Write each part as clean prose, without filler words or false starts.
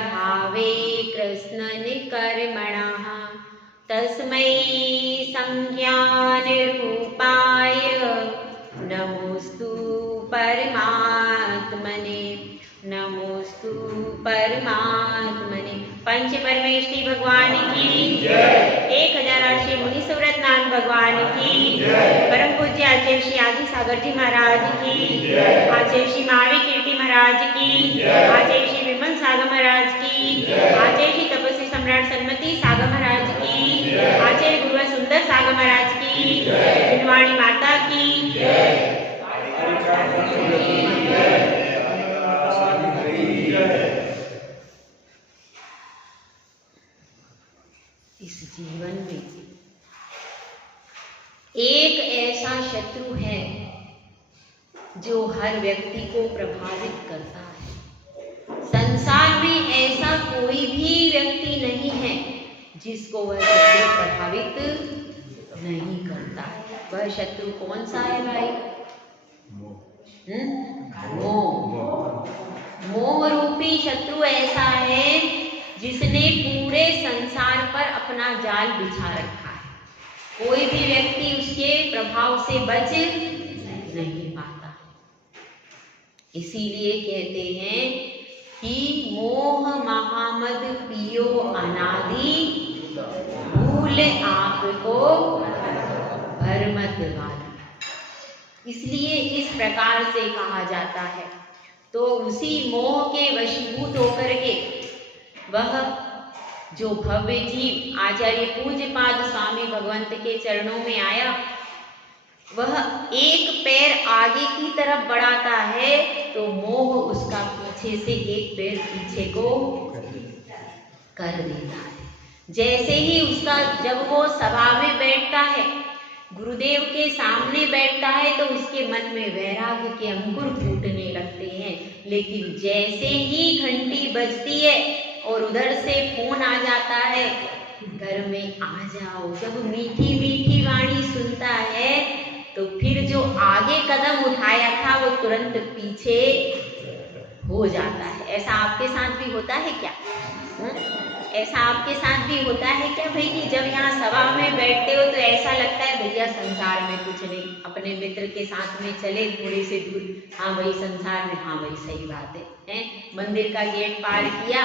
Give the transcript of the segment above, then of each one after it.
भावे कृष्णनिकर्मणः तस्मै संज्ञानिरूपाय नमोस्तु परमात्मने, नमोस्तु परमात्मने। पंच परमेष्ठी भगवान की जय। 1008 मुनि सुव्रतनाथ भगवान की जय। परम पूज्य आचार्य श्री आदि सागर जी महाराज की जय। आचार्य श्री महावीर कीर्ति महाराज की जय। आचार्य श्री विमल सागर महाराज की जय। आचार्य श्री तपस्वी सम्राट सन्मति सागर महाराज की जय। आचार्य गुरु सुंदर सागर महाराज की जय। जिनवाणी माता की जय। इस जीवन में एक ऐसा शत्रु है जो हर व्यक्ति को प्रभावित करता है। संसार में ऐसा कोई भी व्यक्ति नहीं है जिसको वह शत्रु प्रभावित नहीं करता है। वह शत्रु कौन सा है भाई? मोह। मोह रूपी शत्रु ऐसा है जिसने पूरे संसार पर अपना जाल बिछा रखा है। कोई भी व्यक्ति उसके प्रभाव से बच नहीं पाता। इसीलिए कहते हैं कि मोह महामद पियो अनादि भूल आपको भरमत वाला। इसलिए इस प्रकार से कहा जाता है। तो उसी मोह के वशीभूत होकर के वह जो भव्य जीव आचार्य पूज्यपाद स्वामी भगवंत के चरणों में आया, वह एक पैर आगे की तरफ बढ़ाता है तो मोह उसका पीछे से एक पैर पीछे को कर देता है। जैसे ही उसका जब वो सभा में बैठता है, गुरुदेव के सामने बैठता है, तो उसके मन में वैराग्य के अंकुर फूटने लगते हैं। लेकिन जैसे ही घंटी बजती है और उधर से फोन आ जाता है, घर में आ जाओ, जब मीठी मीठी वाणी सुनता है तो फिर जो आगे कदम उठाया था वो तुरंत पीछे हो जाता है। ऐसा आपके साथ भी होता है क्या? ऐसा आपके साथ भी होता है क्या भाई कि जब यहाँ सभा में बैठते हो तो ऐसा लगता है भैया संसार में कुछ नहीं, अपने मित्र के साथ में चले थोड़े से दूर, हाँ भाई संसार में, हाँ भाई सही बात है। मंदिर का गेट पार किया,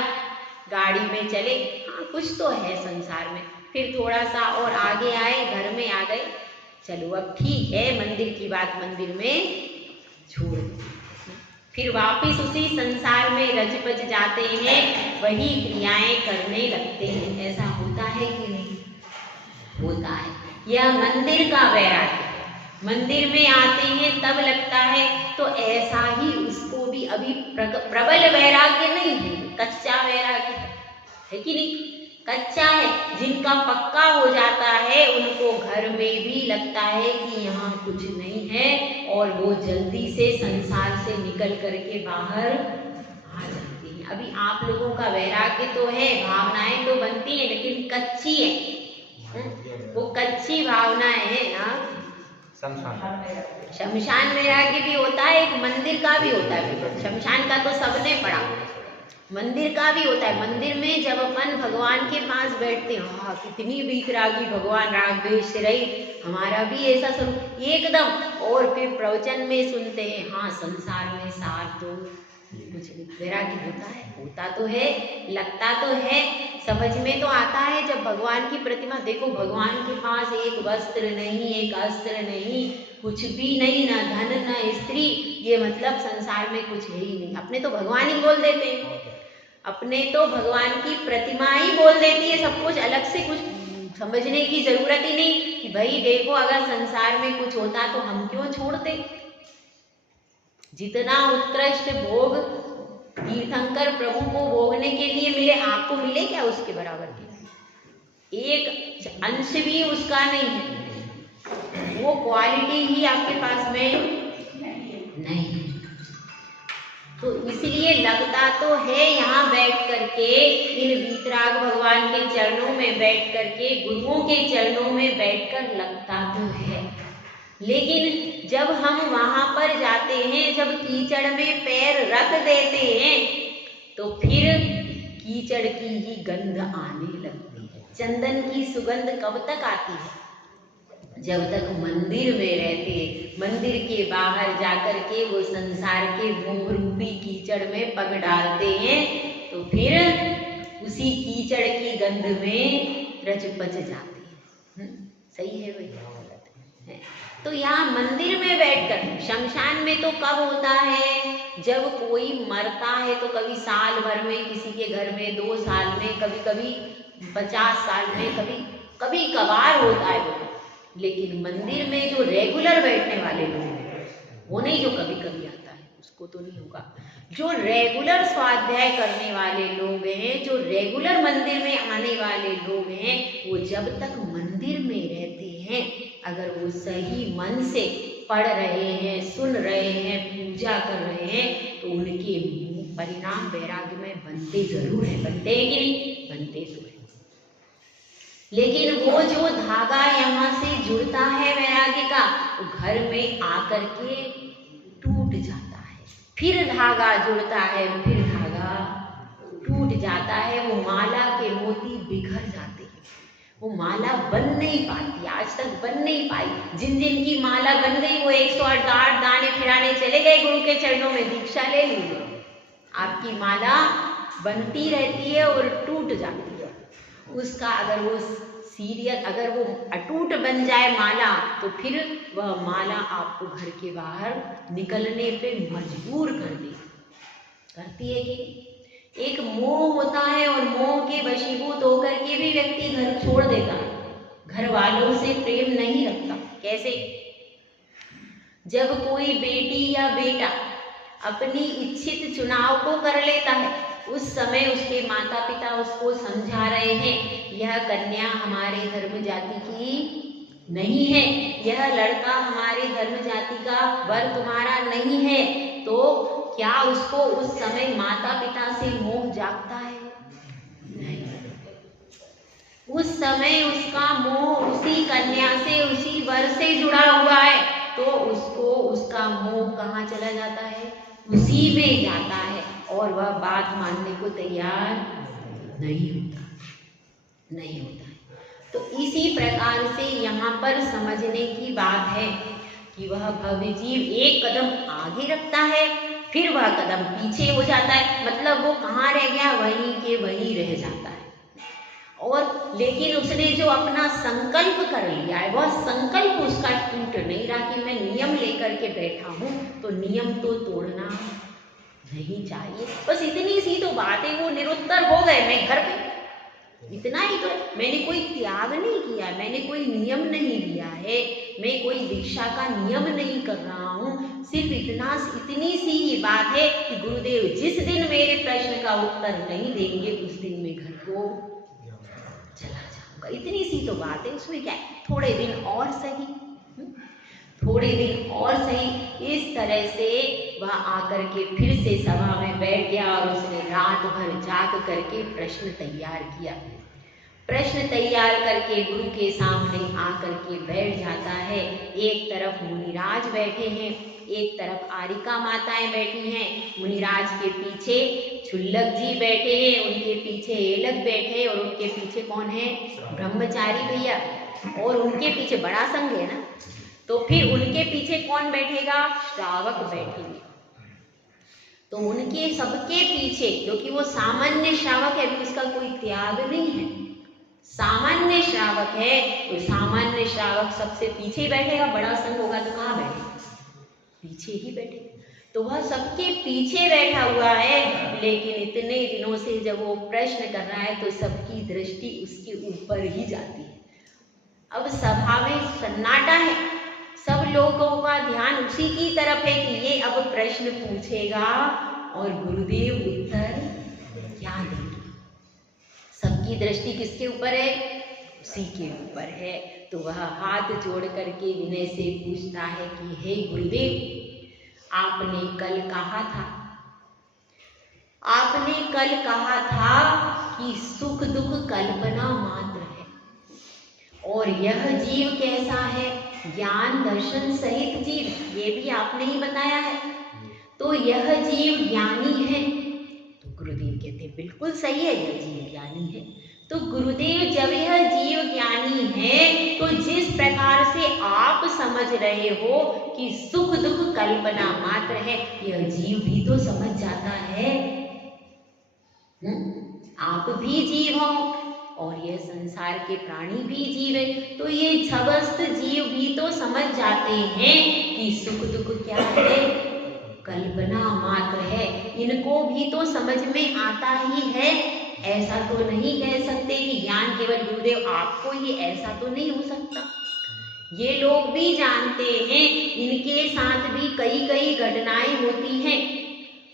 गाड़ी में चले, हाँ कुछ तो है संसार में। फिर थोड़ा सा और आगे आए, घर में आ गए, चलो अब ठीक है, मंदिर की बात मंदिर में छोड़ दो। फिर वापिस उसी संसार में रच बच जाते हैं, वही क्रियाएं करने लगते हैं। ऐसा होता है कि नहीं? होता है। यह मंदिर का वैराग्य। मंदिर में आते हैं तब लगता है तो ऐसा ही उसको भी अभी प्रबल वैराग्य नहीं है, कच्चा वैराग्य है कि नहीं? कच्चा है। जिनका पक्का हो जाता है उनको घर में भी लगता है कि यहाँ कुछ नहीं है और वो जल्दी से संसार से निकल करके बाहर आ जाते हैं। अभी आप लोगों का वैराग्य तो है, भावनाएं तो बनती है, लेकिन कच्ची है। वो कच्ची भावनाएं है ना। शमशान वैराग्य भी होता है, एक मंदिर का भी होता है। शमशान का तो सबने पढ़ा, मंदिर का भी होता है। मंदिर में जब अपन भगवान के पास बैठते हैं, हाँ कितनी वीतरागी भगवान, राग द्वेष से रहित, हमारा भी ऐसा स्वरूप एकदम। और फिर प्रवचन में सुनते हैं, हाँ संसार में सार तो कुछ नहीं। वैराग्य होता है, होता तो है, लगता तो है, समझ में तो आता है। जब भगवान की प्रतिमा देखो, भगवान के पास एक वस्त्र नहीं, एक अस्त्र नहीं, कुछ भी नहीं, ना धन ना स्त्री, ये मतलब संसार में कुछ है ही नहीं। अपने तो भगवान ही बोल देते हैं, अपने तो भगवान की प्रतिमा ही बोल देती है सब कुछ। अलग से कुछ समझने की जरूरत ही नहीं कि भाई देखो अगर संसार में कुछ होता तो हम क्यों छोड़ते। जितना उत्कृष्ट भोग तीर्थंकर प्रभु को भोगने के लिए मिले, आपको मिले क्या उसके बराबर के? एक अंश भी उसका नहीं है, वो क्वालिटी ही आपके पास में नहीं है। तो इसलिए लगता तो है यहाँ बैठ करके, इन वीतराग भगवान के चरणों में बैठ करके, गुरुओं के चरणों में बैठकर लगता तो है, लेकिन जब हम वहां पर जाते हैं, जब कीचड़ में पैर रख देते हैं, तो फिर कीचड़ की ही गंध आने लगती है। चंदन की सुगंध कब तक आती है? जब तक मंदिर में रहते, मंदिर के बाहर जाकर के वो संसार के मोह रूपी कीचड़ में पग डालते हैं तो फिर उसी कीचड़ की गंध में रच पच जाते हैं। सही है भाई? है। तो यहाँ मंदिर में बैठकर, शमशान में तो कब होता है? जब कोई मरता है तो कभी साल भर में किसी के घर में, 2 साल में, कभी कभी 50 साल में, कभी कभार होता है वो। लेकिन मंदिर में जो रेगुलर बैठने वाले लोग हैं वो नहीं, जो कभी कभी आता है उसको तो नहीं होगा। जो रेगुलर स्वाध्याय करने वाले लोग हैं, जो रेगुलर मंदिर में आने वाले लोग हैं, वो जब तक मंदिर में रहते हैं, अगर वो सही मन से पढ़ रहे हैं, सुन रहे हैं, पूजा कर रहे हैं, तो उनके परिणाम वैराग्य में बनते जरूर है। बनते हैं कि नहीं? बनते तो है। लेकिन वो जो धागा यहाँ से जुड़ता है वैराग्य का, वो घर में आकर के टूट जाता है। फिर धागा जुड़ता है, फिर धागा टूट जाता है। वो माला के मोती बिखर जाते हैं, वो माला बन नहीं पाती, आज तक बन नहीं पाई। जिन जिन की माला बन गई वो 108 दाने फिराने चले गए, गुरु के चरणों में दीक्षा ले ली। आपकी माला बनती रहती है और टूट जाती है। उसका अगर वो सीरियल, अगर वो अटूट बन जाए माला, तो फिर वह माला आपको घर के बाहर निकलने पे मजबूर कर दे, करती है कि एक मोह होता है और मोह के वशीभूत होकर के भी व्यक्ति घर छोड़ देता है, घर वालों से प्रेम नहीं रखता। कैसे? जब कोई बेटी या बेटा अपनी इच्छित चुनाव को कर लेता है, उस समय उसके माता पिता उसको समझा रहे हैं, यह कन्या हमारे धर्म जाति की नहीं है, यह लड़का हमारे धर्म जाति का वर तुम्हारा नहीं है, तो क्या उसको उस समय माता पिता से मोह जागता है? नहीं। उस समय उसका मोह उसी कन्या से, उसी वर से जुड़ा हुआ है, तो उसको उसका मोह कहाँ चला जाता है? उसी में जाता है, और वह बात मानने को तैयार नहीं होता, नहीं होता है। तो इसी प्रकार से यहाँ पर समझने की बात है कि वह भव्य जीव एक कदम आगे रखता है, फिर वह कदम पीछे हो जाता है। मतलब वो कहाँ रह गया? वहीं के वहीं रह जाता है। और लेकिन उसने जो अपना संकल्प कर लिया है, वह संकल्प उसका टूट नहीं रहा कि मैं नियम लेकर के बैठा हूँ, तो नियम तो तोड़ना नहीं चाहिए। बस इतनी सी तो बात है, वो निरुत्तर हो गए। मैं घर पे इतना ही तो, मैंने कोई त्याग नहीं किया, मैंने कोई नियम नहीं लिया है, मैं कोई दीक्षा का नियम नहीं कर रहा हूँ। सिर्फ इतनी सी ही बात है कि गुरुदेव जिस दिन मेरे प्रश्न का उत्तर नहीं देंगे, उस दिन मैं घर को चला जाऊंगा। इतनी सी तो बात है, उसमें क्या है? थोड़े दिन और सही, थोड़े दिन और सही। इस तरह से वह आकर के फिर से सभा में बैठ गया और उसने रात भर जाग करके प्रश्न तैयार किया। प्रश्न तैयार करके गुरु के सामने आकर के बैठ जाता है। एक तरफ मुनिराज बैठे हैं, एक तरफ आरिका माताएं बैठी हैं। मुनिराज के पीछे छुल्लक जी बैठे हैं, उनके पीछे एलक बैठे, और उनके पीछे कौन है? ब्रह्मचारी भैया। और उनके पीछे बड़ा संघ है ना, तो फिर उनके पीछे कौन बैठेगा? श्रावक बैठेंगे। तो उनके सबके पीछे, क्योंकि वो सामान्य श्रावक है, उसका कोई त्याग नहीं है, सामान्य श्रावक है, तो सामान्य श्रावक सबसे पीछे ही बैठेगा। बड़ा संघ होगा तो कहाँ बैठेगा? पीछे ही बैठेगा। तो वह सबके पीछे बैठा हुआ है, लेकिन इतने दिनों से जब वो प्रश्न कर रहा है तो सबकी दृष्टि उसके ऊपर ही जाती है। अब सभा में सन्नाटा है, सब लोगों का ध्यान उसी की तरफ है कि ये अब प्रश्न पूछेगा और गुरुदेव उत्तर क्या देंगे। सबकी दृष्टि किसके ऊपर है? उसी के ऊपर है। तो वह हाथ जोड़ करके विनय से पूछता है कि हे गुरुदेव, आपने कल कहा था कि सुख दुख कल्पना मात्र है, और यह जीव कैसा है? ज्ञान दर्शन सहित जीव, ये भी आपने ही बताया है। तो यह जीव ज्ञानी है। तो गुरुदेव कहते बिल्कुल सही है, यह जीव ज्ञानी है। तो गुरुदेव जब यह जीव ज्ञानी है तो जिस प्रकार से आप समझ रहे हो कि सुख दुख कल्पना मात्र है, यह जीव भी तो समझ जाता है। आप भी जीव हो और यह संसार के प्राणी भी जीव है, तो ये समस्त जीव भी तो समझ जाते हैं कि सुख दुख क्या है, कल्पना मात्र है। इनको भी तो समझ में आता ही है। ऐसा तो नहीं कह सकते कि ज्ञान केवल गुरुदेव आपको ही, ऐसा तो नहीं हो सकता। ये लोग भी जानते हैं, इनके साथ भी कई कई घटनाएं होती हैं।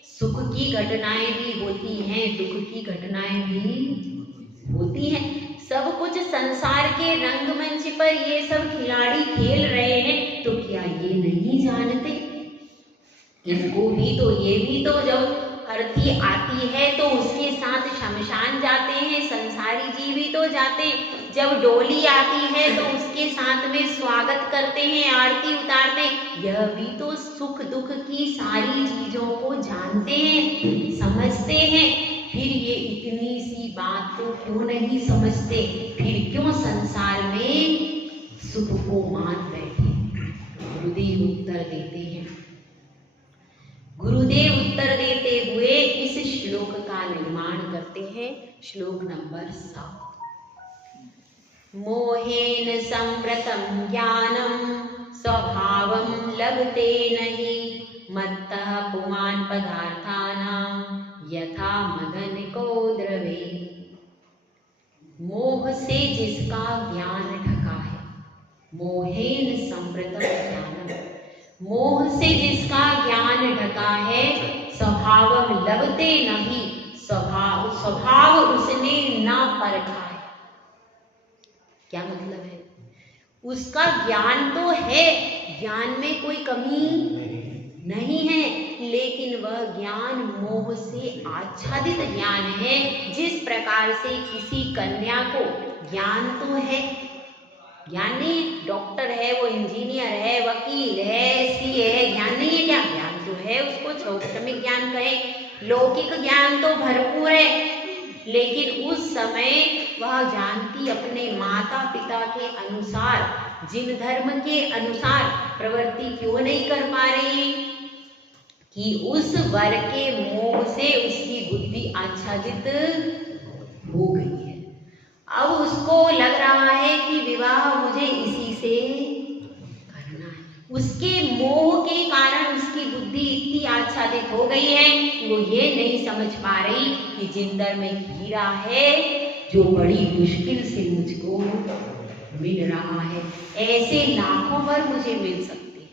सुख की घटनाएं भी होती हैं, दुख की घटनाएं भी होती हैं। सब कुछ संसार के रंगमंच पर ये सब खिलाड़ी खेल रहे हैं, तो क्या ये नहीं जानते? इनको भी तो, ये भी तो जब अर्थी आती है तो उसके साथ शमशान जाते हैं, संसारी जीव भी तो जाते। जब डोली आती है तो उसके साथ में स्वागत करते हैं, आरती उतारते हैं। यह भी तो सुख दुख की सारी चीजों को जानते हैं, समझते हैं। फिर ये इतनी सी बात को क्यों नहीं समझते? फिर क्यों संसार में सुख को मान बैठे? गुरुदेव उत्तर देते हैं। गुरुदेव उत्तर देते हुए इस श्लोक का निर्माण करते हैं। श्लोक नंबर 7। मोहेन संवृतं ज्ञानं स्वभावं लभते नहि मत्तः पुमान् पदार्थानां यथा मदनिको द्रवे। मोह से जिसका ज्ञान ढका है, मोहेन संवृतं ज्ञानम, मोह से जिसका ज्ञान ढका है, स्वभावं लभते नहीं, स्वभाव उसने ना परखा है। क्या मतलब है? उसका ज्ञान तो है, ज्ञान में कोई कमी नहीं है, लेकिन वह ज्ञान मोह से आच्छादित ज्ञान है। जिस प्रकार से किसी कन्या को ज्ञान तो है, ज्ञान नहीं, डॉक्टर है, वो इंजीनियर है, वकील है, सीए है, ज्ञान नहीं है क्या? ज्ञान तो है, उसको शैक्षणिक ज्ञान कहे, लौकिक ज्ञान तो भरपूर है। लेकिन उस समय वह जानती अपने माता पिता के अनुसार, जिन धर्म के अनुसार प्रवृत्ति क्यों नहीं कर पा रही कि उस वर के मोह से उसकी बुद्धि आच्छादित हो गई है। अब उसको लग रहा है कि विवाह मुझे इसी से करना है। उसके मोह के कारण उसकी बुद्धि इतनी आच्छादित हो गई है कि वो ये नहीं समझ पा रही कि जिंदर में हीरा है जो बड़ी मुश्किल से मुझको मिल रहा है। ऐसे लाखों वर मुझे मिल सकते हैं।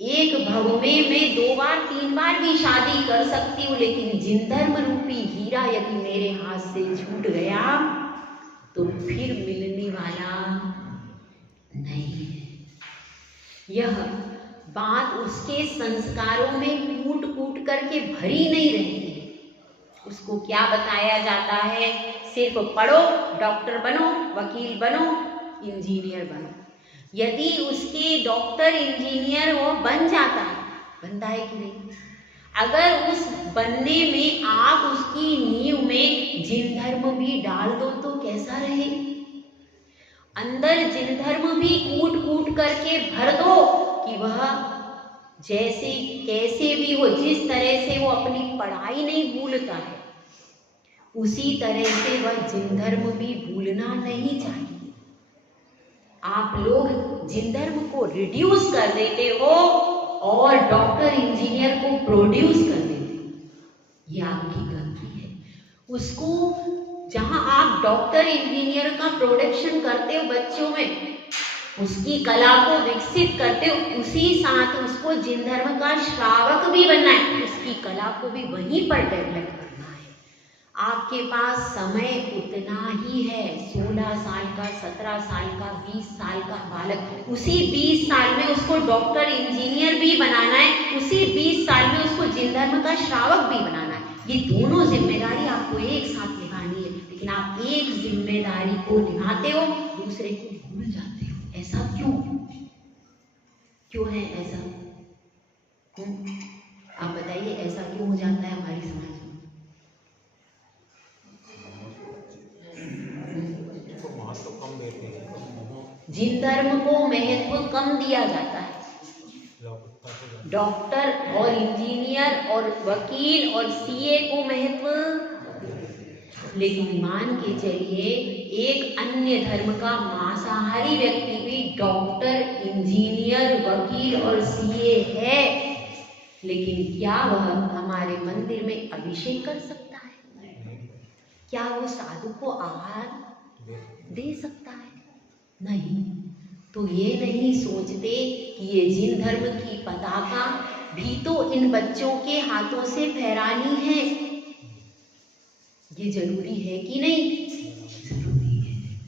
एक भव में मैं 2 बार 3 बार भी शादी कर सकती हूँ, लेकिन जिंदर्म रूपी हीरा यदि मेरे हाथ से छूट गया तो फिर मिलने वाला नहीं है। यह बात उसके संस्कारों में कूट कूट करके भरी नहीं रहती है। उसको क्या बताया जाता है? सिर्फ पढ़ो, डॉक्टर बनो, वकील बनो, इंजीनियर बनो। यदि उसके डॉक्टर इंजीनियर वो बन जाता है, बनता है कि नहीं? अगर उस बनने में आप उसकी नींव में जिन धर्म भी डाल दो तो कैसा रहे? अंदर जिन धर्म भी कूट कूट करके भर दो कि वह जैसे कैसे भी हो, जिस तरह से वो अपनी पढ़ाई नहीं भूलता है, उसी तरह से वह जिन धर्म भी भूलना नहीं चाहिए। आप लोग जिन धर्म को रिड्यूस कर देते हो और डॉक्टर इंजीनियर को प्रोड्यूस कर देते हो, ये आपकी गलती है। उसको जहां आप डॉक्टर इंजीनियर का प्रोडक्शन करते हो बच्चों में, उसकी कला को विकसित करते हो, उसी साथ उसको जिन धर्म का श्रावक भी बनना है, उसकी कला को भी वहीं पर डेवलप करना है। आपके पास समय उतना ही है। 16 साल का, 17 साल का, 20 साल का बालक, उसी 20 साल में उसको डॉक्टर इंजीनियर भी बनाना है, उसी 20 साल में उसको जिन धर्म का श्रावक भी बनाना है। ये दोनों जिम्मेदारी आपको एक साथ निभानी है, लेकिन आप एक जिम्मेदारी को निभाते हो, दूसरे को भूल जाते हो। ऐसा क्यों? क्यों है ऐसा? आप बताइए, ऐसा क्यों हो जाता है हमारी समाज में? जिन धर्म को महत्व कम दिया जाता है, डॉक्टर और इंजीनियर और वकील और सीए को महत्व, लेकिन मान के चलिए एक अन्य धर्म का मांसाहारी व्यक्ति भी डॉक्टर, इंजीनियर, वकील और सीए है, लेकिन क्या वह हमारे मंदिर में अभिषेक कर सकता है? क्या वो साधु को आहार दे सकता है? नहीं। तो ये नहीं सोचते कि ये जिन धर्म की पताका भी तो इन बच्चों के हाथों से फहरानी है। ये जरूरी है कि नहीं? जरूरी है।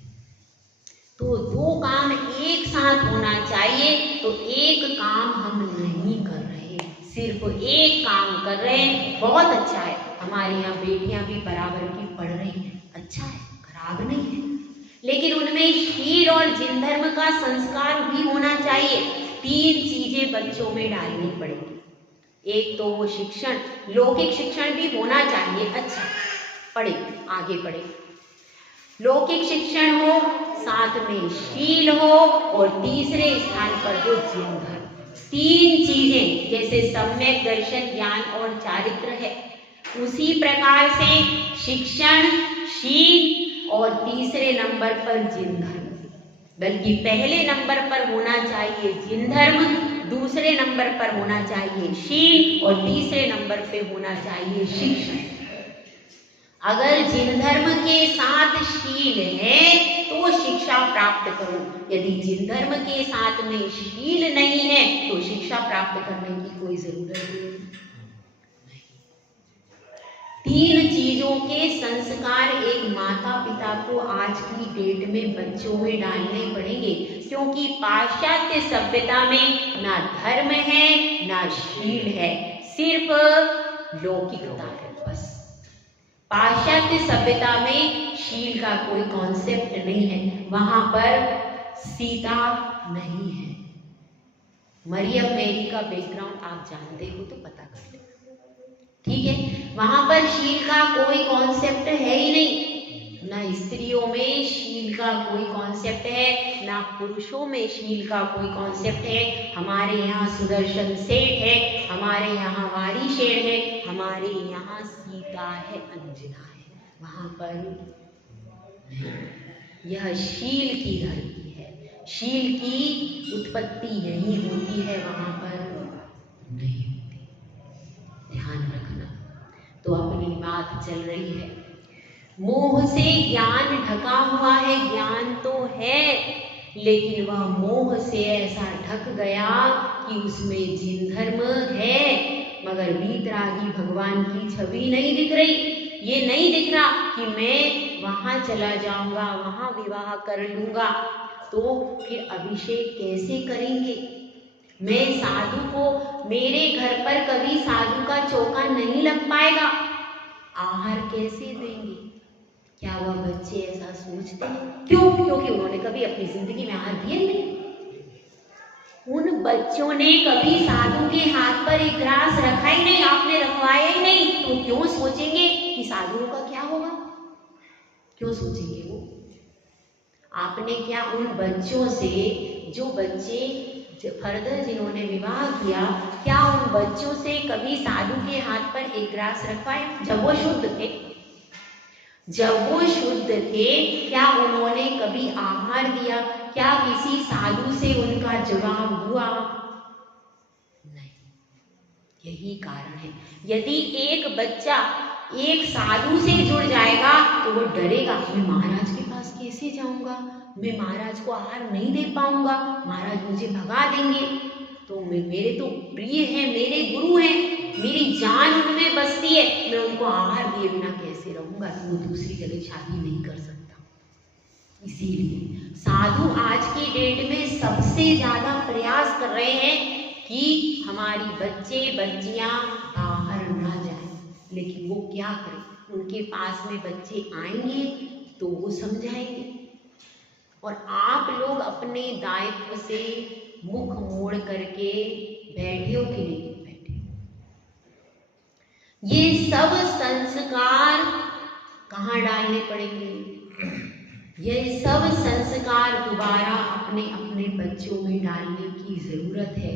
तो दो काम एक साथ होना चाहिए, तो एक काम हम नहीं कर रहे, सिर्फ एक काम कर रहे हैं। बहुत अच्छा है, हमारे यहाँ बेटियां भी बराबर की पढ़ रही हैं, अच्छा है, खराब नहीं है, लेकिन उनमें शील और जिन धर्म का संस्कार भी होना चाहिए। 3 चीजें बच्चों में डालनी पड़ेगी। एक तो वो शिक्षण, लौकिक शिक्षण भी होना चाहिए, अच्छा पढ़े, आगे पढ़े, लौकिक शिक्षण हो, साथ में शील हो, और तीसरे स्थान पर हो जिन धर्म। 3 चीजें जैसे सम्यक दर्शन, ज्ञान और चारित्र है, उसी प्रकार से शिक्षण, शील और तीसरे नंबर पर जिन धर्म, बल्कि पहले नंबर पर होना चाहिए जिन धर्म, दूसरे नंबर पर होना चाहिए शील और तीसरे नंबर पे होना चाहिए शिक्षण। अगर जिन धर्म के साथ शील है तो शिक्षा प्राप्त करो, यदि जिन धर्म के साथ में शील नहीं है तो शिक्षा प्राप्त करने की कोई जरूरत नहीं। 3 चीजों के संस्कार एक माता पिता को आज की डेट में बच्चों में डालने पड़ेंगे, क्योंकि पाश्चात्य सभ्यता में ना धर्म है ना शील है, सिर्फ लौकिकता है बस। पाश्चात्य सभ्यता में शील का कोई कॉन्सेप्ट नहीं है, वहां पर सीता नहीं है। मरियम मेरी का बैकग्राउंड आप जानते हो तो पता कर लेना, ठीक है। वहां पर शील का कोई कॉन्सेप्ट है ही नहीं, ना स्त्रियों में शील का कोई कॉन्सेप्ट है, ना पुरुषों में शील का कोई कॉन्सेप्ट है। हमारे यहाँ सुदर्शन सेठ है, हमारे यहाँ वारी शेर है, हमारे यहाँ सीता है, अंजना है, वहां पर यह शील की धरती है। शील की उत्पत्ति यही होती है, वहां पर नहीं होती, ध्यान रखना। तो अपनी बात चल रही है, मोह से ज्ञान ढका हुआ है, ज्ञान तो है लेकिन वह मोह से ऐसा ढक गया कि उसमें जिन धर्म है मगर वीतरागी भगवान की छवि नहीं दिख रही। ये नहीं दिख रहा कि मैं वहां चला जाऊंगा, वहां विवाह कर लूंगा, तो फिर अभिषेक कैसे करेंगे? मैं साधु को, मेरे घर पर कभी साधु का चौका नहीं लग पाएगा, आहार कैसे देंगे? क्या वह बच्चे ऐसा सोचते हैं? क्यों? क्योंकि उन्होंने कभी अपनी जिंदगी में आहार दिया ही नहीं। उन बच्चों ने कभी साधु के हाथ पर एक ग्रास रखा ही नहीं, आपने रखवाया ही नहीं, तो क्यों सोचेंगे कि साधुओं का क्या होगा? क्यों सोचेंगे वो? आपने क्या उन बच्चों से, जो बच्चे फर्दर जिन्होंने विवाह किया, क्या उन बच्चों से कभी साधु के हाथ पर एक ग्रास रखवाए? जब वो शुद्ध थे, जब वो शुद्ध थे, क्या उन्होंने कभी आहार दिया? क्या किसी साधु से उनका जुड़ाव हुआ? नहीं। यही कारण है, यदि एक बच्चा एक साधु से जुड़ जाएगा तो वो डरेगा, मैं महाराज के पास कैसे जाऊंगा, मैं महाराज को आहार नहीं दे पाऊंगा, महाराज मुझे भगा देंगे, तो मेरे तो प्रिय हैं, मेरे गुरु हैं, मेरी जान उनमें बसती है, मैं उनको आहार दिए बिना कैसे रहूंगा? तो वो दूसरी जगह शादी नहीं कर सकता। इसीलिए साधु आज की डेट में सबसे ज्यादा प्रयास कर रहे हैं कि हमारी बच्चे बच्चियां बाहर ना जाएं, लेकिन वो क्या करें? उनके पास में बच्चे आएंगे तो वो समझाएंगे, और आप लोग अपने दायित्व से मुख मोड़ करके बैठे हो कि नहीं बैठे? ये सब संस्कार कहाँ डालने पड़ेंगे? यह सब संस्कार दोबारा अपने अपने बच्चों में डालने की जरूरत है।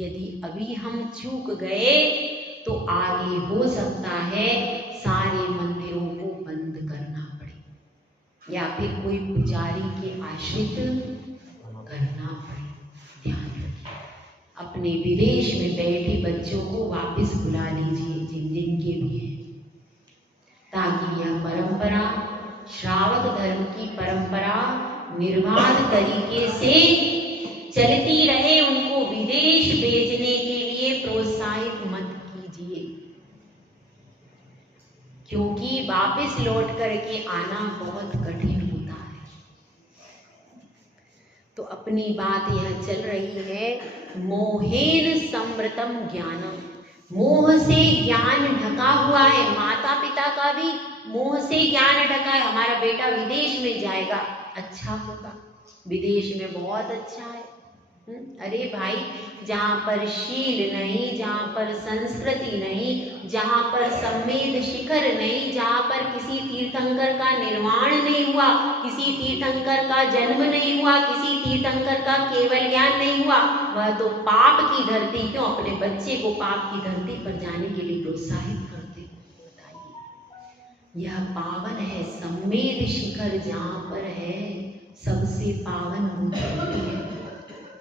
यदि अभी हम चूक गए तो आगे हो सकता है सारे मंदिरों को बंद करना पड़े या फिर कोई पुजारी के आश्रित करना पड़े। ध्यान रखिए, अपने विदेश में बैठे बच्चों को वापस बुला लीजिए जिनके भी हैं, ताकि यह परंपरा, श्रावक धर्म की परंपरा निर्बाध तरीके से चलती रहे। उनको विदेश भेजने के लिए प्रोत्साहित मत कीजिए, क्योंकि वापस लौट करके आना बहुत कठिन होता है। तो अपनी बात यह चल रही है, मोहेन समृतम ज्ञानम, मोह से ज्ञान ढका हुआ है। माता पिता का भी मोह से ज्ञान ढका है। हमारा बेटा विदेश में जाएगा, अच्छा होगा, विदेश में बहुत अच्छा है। अरे भाई, जहाँ पर शील नहीं, जहाँ पर संस्कृति नहीं, जहाँ पर सम्मेद शिखर नहीं, जहाँ पर किसी तीर्थंकर का निर्माण नहीं हुआ, किसी तीर्थंकर का जन्म नहीं हुआ, किसी तीर्थंकर का केवल ज्ञान नहीं हुआ, वह तो पाप की धरती। क्यों अपने बच्चे को पाप की धरती पर जाने के लिए प्रोत्साहित करते? बताइए, यह पावन है। सम्मेद शिखर जहाँ पर है, सबसे पावन होती है।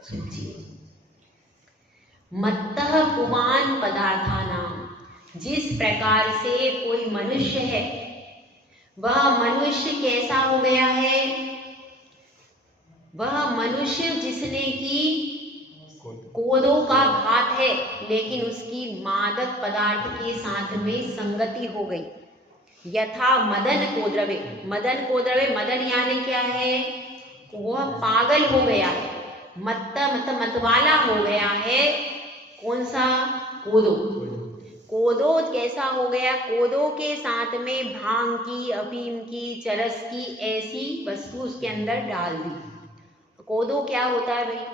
सोचिए, मत्तः पुमान पदार्थानाम, जिस प्रकार से कोई मनुष्य है, वह मनुष्य कैसा हो गया है? वह मनुष्य जिसने की कोदों का भात है, लेकिन उसकी मादक पदार्थ के साथ में संगति हो गई। यथा मदन को द्रवे, मदन को द्रवे, मदन यानी क्या है? वह पागल हो गया है, मतवाला हो गया है। कौन सा? कोदो। कोदो कैसा हो गया? कोदो के साथ में भांग की, अफीम की, चरस की ऐसी वस्तु उसके अंदर डाल दी। कोदो क्या होता है भाई?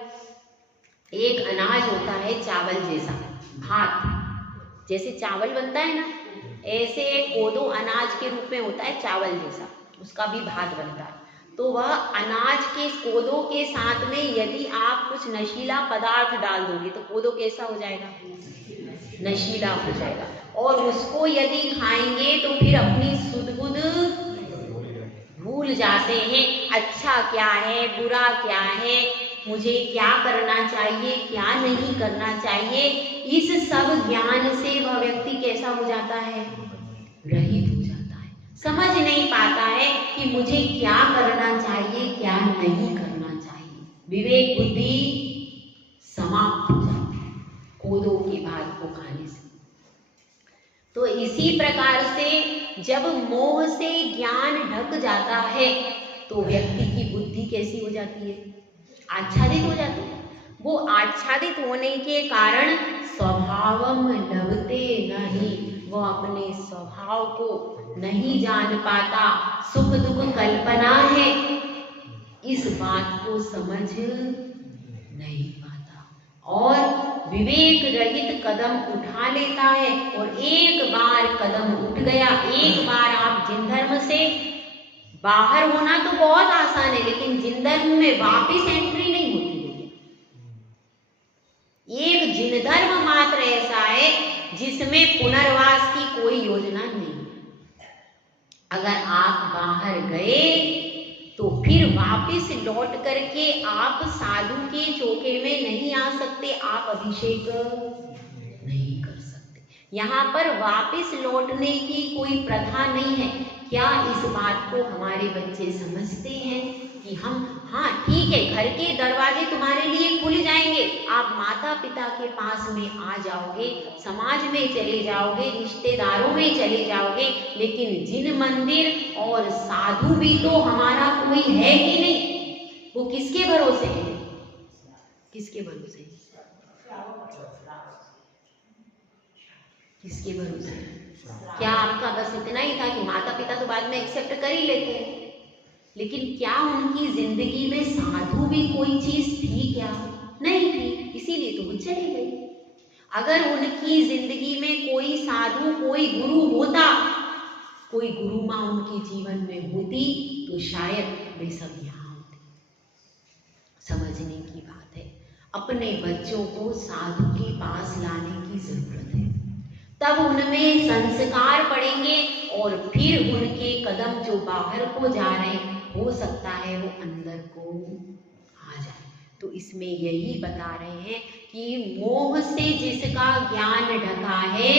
एक अनाज होता है चावल जैसा, भात जैसे चावल बनता है ना, ऐसे कोदो अनाज के रूप में होता है, चावल जैसा, उसका भी भात बनता है। तो वह अनाज के कोदो के साथ में यदि आप कुछ नशीला पदार्थ डाल दोगे तो कोदो कैसा हो जाएगा? नशीला हो जाएगा। और उसको यदि खाएंगे तो फिर अपनी सुध-बुध भूल जाते हैं। अच्छा क्या है, बुरा क्या है, मुझे क्या करना चाहिए, क्या नहीं करना चाहिए, इस सब ज्ञान से वह व्यक्ति कैसा हो जाता है? रहित हो जाता है। समझ नहीं पाता है कि मुझे क्या करना चाहिए, क्या नहीं करना चाहिए। विवेक बुद्धि समाप्त हो जाती है कोदो के भात को खाने से। तो इसी प्रकार से जब मोह से ज्ञान ढक जाता है तो व्यक्ति की बुद्धि कैसी हो जाती है? आच्छादित हो जाती है। वो आच्छादित होने के कारण स्वभावम लभते नहीं, वो अपने स्वभाव को नहीं जान पाता। सुख दुख कल्पना है, इस बात को समझ नहीं पाता और विवेक रहित कदम उठा लेता है। और एक बार कदम उठ गया, एक बार आप जिन धर्म से बाहर होना तो बहुत आसान है, लेकिन जिन धर्म में वापिस एंट्री नहीं होती है। एक जिन धर्म मात्र ऐसा है जिसमें पुनर्वास की कोई योजना नहीं। अगर आप बाहर गए तो फिर वापस लौट करके आप साधु के चौके में नहीं आ सकते, आप अभिषेक नहीं कर सकते। यहाँ पर वापस लौटने की कोई प्रथा नहीं है। क्या इस बात को हमारे बच्चे समझते हैं कि हम, हाँ ठीक है, घर के दरवाजे तुम्हारे लिए खुल जाएंगे, आप माता पिता के पास में आ जाओगे, समाज में चले जाओगे, रिश्तेदारों में चले जाओगे, लेकिन जिन मंदिर और साधु भी तो हमारा कोई है कि नहीं। वो किसके भरोसे है? किसके भरोसे? किसके भरोसे? क्या आपका बस इतना ही था कि माता पिता तो बाद में एक्सेप्ट कर ही लेते हैं, लेकिन क्या उनकी जिंदगी में साधु भी कोई चीज थी क्या? नहीं थी, इसीलिए तो वो चले गए। अगर उनकी जिंदगी में कोई साधु, कोई गुरु होता, कोई गुरु माँ उनके जीवन में होती, तो शायद वे सब यहाँ होते। समझने की बात है, अपने बच्चों को साधु के पास लाने की जरूरत है, तब उनमें संस्कार पड़ेंगे और फिर उनके कदम जो बाहर को जा रहे हैं हो सकता है वो अंदर को आ जाए। तो इसमें यही बता रहे हैं कि मोह से जिसका ज्ञान ढका है,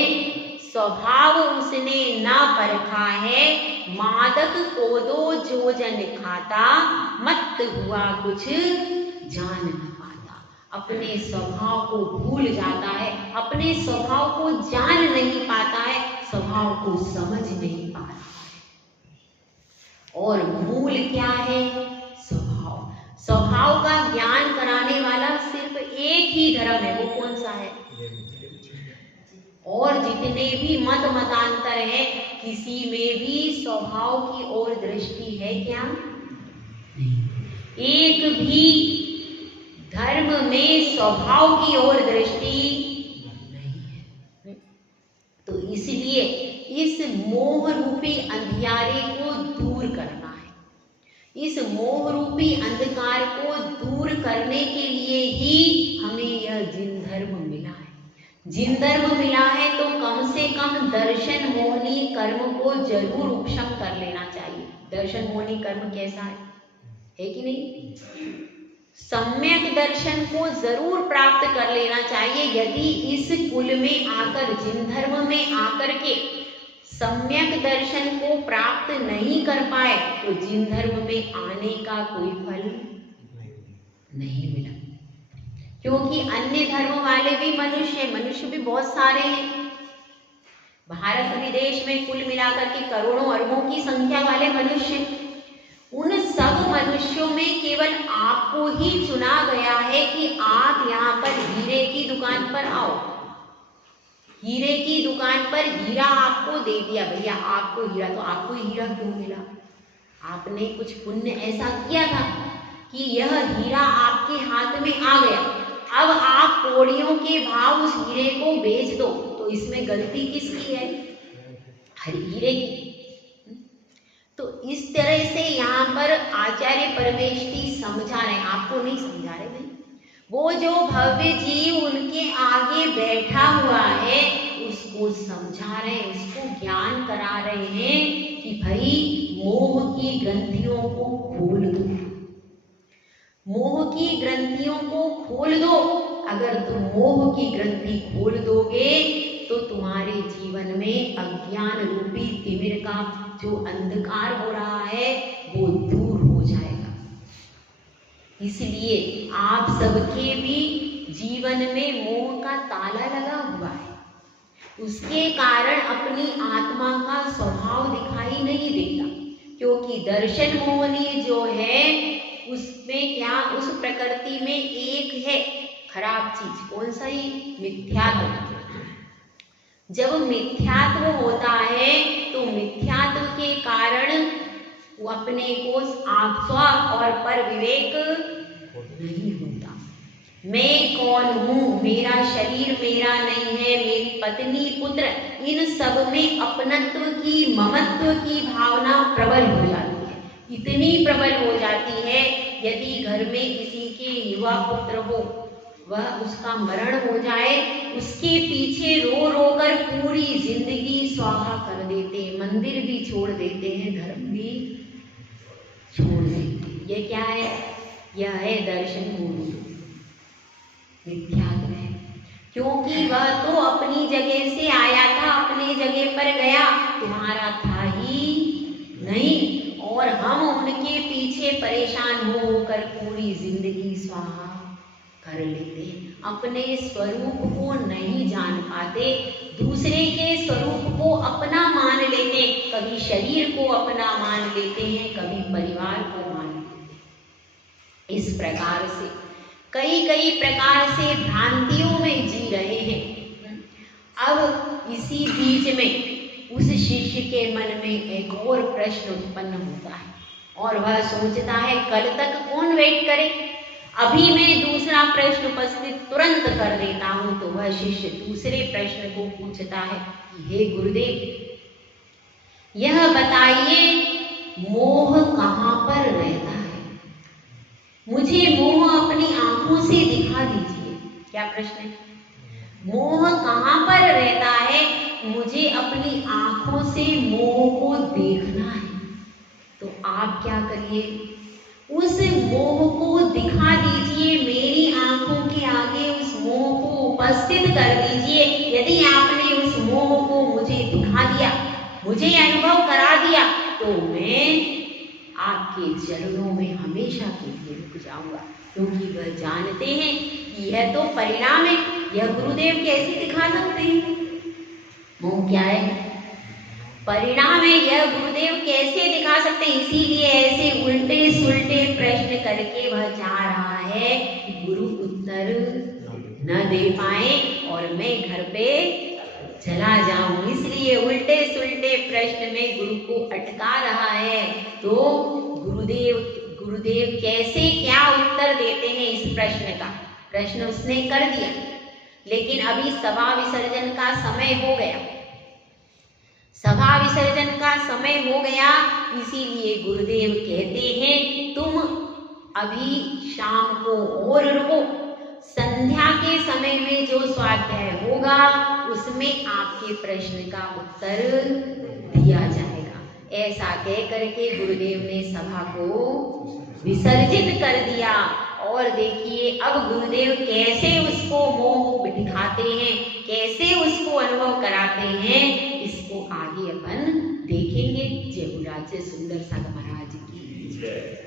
स्वभाव उसने ना परखा है, मादक को दो जो जन खाता, मत हुआ कुछ जान न पाता। अपने स्वभाव को भूल जाता है, अपने स्वभाव को जान नहीं पाता है, स्वभाव को समझ नहीं पा रहा है। और मूल क्या है? स्वभाव। स्वभाव का ज्ञान कराने वाला सिर्फ एक ही धर्म है, वो कौन सा है? और जितने भी मत मतांतर है, किसी में भी स्वभाव की ओर दृष्टि है क्या? एक भी धर्म में स्वभाव की ओर दृष्टि नहीं है। तो इसलिए इस मोह रूपी अंधियारे को दूर करना है। इस मोह रूपी अंधकार को दूर करने के लिए ही हमें यह जिन धर्म मिला है। जिन धर्म मिला है तो कम से कम दर्शन मोहनी कर्म को जरूर उपशम कर लेना चाहिए। दर्शन मोहनी कर्म कैसा है कि नहीं? सम्यक दर्शन को जरूर प्राप्त कर लेना चाहिए। यदि इस कुल में आकर, जिन धर्म में आकर के सम्यक दर्शन को प्राप्त नहीं कर पाए तो जिन धर्म में आने का कोई फल नहीं मिला, क्योंकि अन्य धर्म वाले भी मनुष्य भी बहुत सारे हैं। भारत विदेश में कुल मिलाकर के करोड़ों अरबों की संख्या वाले मनुष्य, उन सब मनुष्यों में केवल आपको ही चुना गया है कि आप यहाँ पर हीरे की दुकान पर आओ। हीरे की दुकान पर हीरा आपको दे दिया, भैया आपको हीरा, तो आपको हीरा क्यों मिला? आपने कुछ पुण्य ऐसा किया था कि यह हीरा आपके हाथ में आ गया। अब आप कौड़ियों के भाव उस हीरे को बेच दो, तो इसमें गलती किसकी है? हर हीरे की। तो इस तरह से यहाँ पर आचार्य परमेष्ठी समझा रहे हैं, आपको नहीं समझा रहे भाई। वो जो भव्य जीव उनके आगे बैठा हुआ है उसको समझा रहे हैं, उसको ज्ञान करा रहे हैं कि भाई मोह की ग्रंथियों को खोल दो, मोह की ग्रंथियों को खोल दो। अगर तुम मोह की ग्रंथि खोल दोगे तो तुम्हारे जीवन में अज्ञान रूपी तिमिर का जो अंधकार हो रहा है वो दूर हो जाएगा। इसलिए आप सबके भी जीवन में मोह का ताला लगा हुआ है, उसके कारण अपनी आत्मा का स्वभाव दिखाई नहीं देता, क्योंकि दर्शन मोहनी जो है उसमें क्या, उस प्रकृति में एक है खराब चीज, कौन सा? ही मिथ्यात्व। जब मिथ्यात्व होता है तो मिथ्यात्व के कारण वो अपने को स्व और पर विवेक नहीं होता। मैं कौन हूँ, मेरा शरीर मेरा नहीं है, मेरी पत्नी पुत्र, इन सब में अपनत्व की, ममत्व की भावना प्रबल हो जाती है। इतनी प्रबल हो जाती है, यदि घर में किसी के युवा पुत्र हो, वह उसका मरण हो जाए, उसके पीछे रो रो कर पूरी जिंदगी स्वाहा कर देते हैं, मंदिर भी छोड़ देते हैं, धर्म भी छोड़ देते हैं। ये क्या है? यह है दर्शन मोह, मिथ्यात्व है। क्योंकि वह तो अपनी जगह से आया था, अपनी जगह पर गया, तुम्हारा था ही नहीं, और हम उनके पीछे परेशान होकर पूरी जिंदगी स्वाहा कर लेते हैं। अपने स्वरूप को नहीं जान पाते, दूसरे के स्वरूप को अपना मान लेते हैं। कभी शरीर को अपना मान लेते हैं, कभी परिवार को मान लेते हैं। इस प्रकार से कई प्रकार से भ्रांतियों में जी रहे हैं। अब इसी बीच में उस शिष्य के मन में एक और प्रश्न उत्पन्न होता है और वह सोचता है कल तक कौन वेट करे, अभी मैं दूसरा प्रश्न उपस्थित तुरंत कर देता हूं। तो वह शिष्य दूसरे प्रश्न को पूछता है कि हे गुरुदेव, यह बताइए मोह कहाँ पर रहता है? मुझे मोह अपनी आंखों से दिखा दीजिए। क्या प्रश्न है? मोह कहाँ पर रहता है? मुझे अपनी आंखों से मोह को देखना है। तो आप क्या करिए, उस मोह को दिखा दीजिए, मेरी आंखों के आगे उस मोह को उपस्थित कर दीजिए। यदि आपने उस मोह को मुझे दिखा दिया, मुझे अनुभव करा दिया, तो मैं आपके चरणों में हमेशा के लिए रुक जाऊंगा, क्योंकि वह जानते हैं कि यह तो परिणाम है। यह गुरुदेव कैसे दिखा सकते हैं? मोह क्या है? परिणाम है। यह गुरुदेव कैसे दिखा सकते हैं? इसीलिए ऐसे उल्टे सुलटे प्रश्न करके वह चाह रहा है कि गुरु उत्तर न दे पाए और मैं घर पे चला जाऊं। इसलिए उल्टे सुलटे प्रश्न में गुरु को अटका रहा है। तो गुरुदेव कैसे क्या उत्तर देते हैं इस प्रश्न का? प्रश्न उसने कर दिया, लेकिन अभी सभा विसर्जन का समय हो गया। सभा विसर्जन का समय हो गया, इसीलिए गुरुदेव कहते हैं तुम अभी शाम को और रुको, संध्या के समय में जो स्वाध्याय होगा उसमें आपके प्रश्न का उत्तर दिया जाएगा। ऐसा कह करके गुरुदेव ने सभा को विसर्जित कर दिया। और देखिए अब गुरुदेव कैसे उसको मोह दिखाते हैं, कैसे उसको अनुभव कराते हैं, इसको आगे अपन देखेंगे। जय गुरुराज सुंदर सागर महाराज की जय।